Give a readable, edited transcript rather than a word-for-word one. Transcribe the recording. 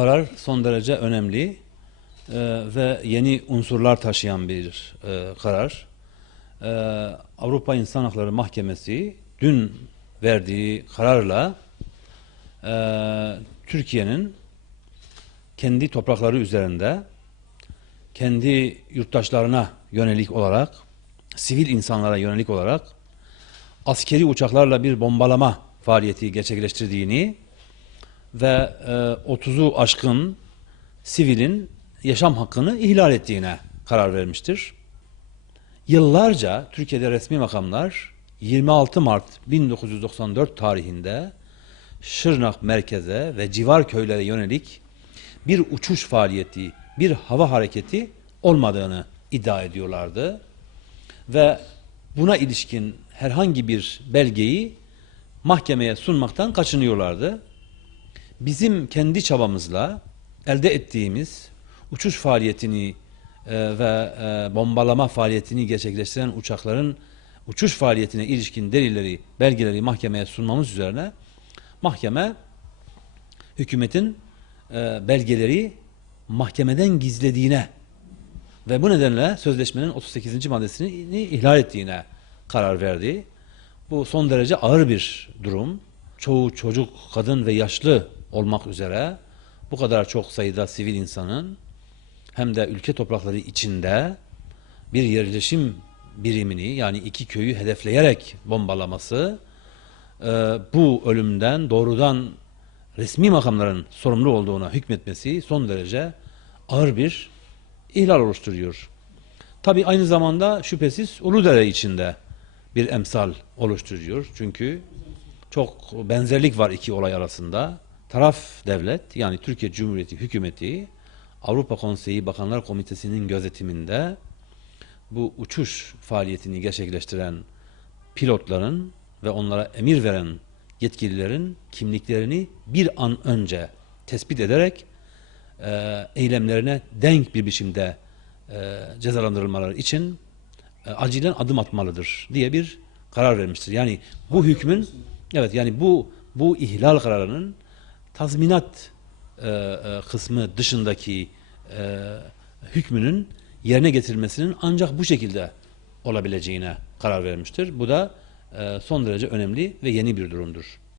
karar son derece önemli ve yeni unsurlar taşıyan bir karar. Avrupa İnsan Hakları Mahkemesi dün verdiği kararla Türkiye'nin kendi toprakları üzerinde kendi yurttaşlarına yönelik olarak, sivil insanlara yönelik olarak askeri uçaklarla bir bombalama faaliyeti gerçekleştirdiğini ve 30'u aşkın sivilin yaşam hakkını ihlal ettiğine karar vermiştir. Yıllarca Türkiye'de resmi makamlar 26 Mart 1994 tarihinde Şırnak merkeze ve civar köylere yönelik bir uçuş faaliyeti, bir hava hareketi olmadığını iddia ediyorlardı. Ve buna ilişkin herhangi bir belgeyi mahkemeye sunmaktan kaçınıyorlardı. Bizim kendi çabamızla elde ettiğimiz uçuş faaliyetini ve bombalama faaliyetini gerçekleştiren uçakların uçuş faaliyetine ilişkin delilleri, belgeleri mahkemeye sunmamız üzerine mahkeme hükümetin belgeleri mahkemeden gizlediğine ve bu nedenle sözleşmenin 38. maddesini ihlal ettiğine karar verdi. Bu son derece ağır bir durum. Çoğu çocuk, kadın ve yaşlı olmak üzere bu kadar çok sayıda sivil insanın hem de ülke toprakları içinde bir yerleşim birimini, yani iki köyü hedefleyerek bombalaması bu ölümden doğrudan resmi makamların sorumlu olduğuna hükmetmesi son derece ağır bir ihlal oluşturuyor. Tabii aynı zamanda şüphesiz Uludere içinde bir emsal oluşturuyor. Çünkü çok benzerlik var iki olay arasında. Taraf devlet, yani Türkiye Cumhuriyeti hükümeti Avrupa Konseyi Bakanlar Komitesi'nin gözetiminde bu uçuş faaliyetini gerçekleştiren pilotların ve onlara emir veren yetkililerin kimliklerini bir an önce tespit ederek eylemlerine denk bir biçimde cezalandırılmaları için acilen adım atmalıdır diye bir karar vermiştir. Yani bu hükmün, evet, yani bu ihlal kararının tazminat kısmı dışındaki hükmünün yerine getirilmesinin ancak bu şekilde olabileceğine karar vermiştir. Bu da son derece önemli ve yeni bir durumdur.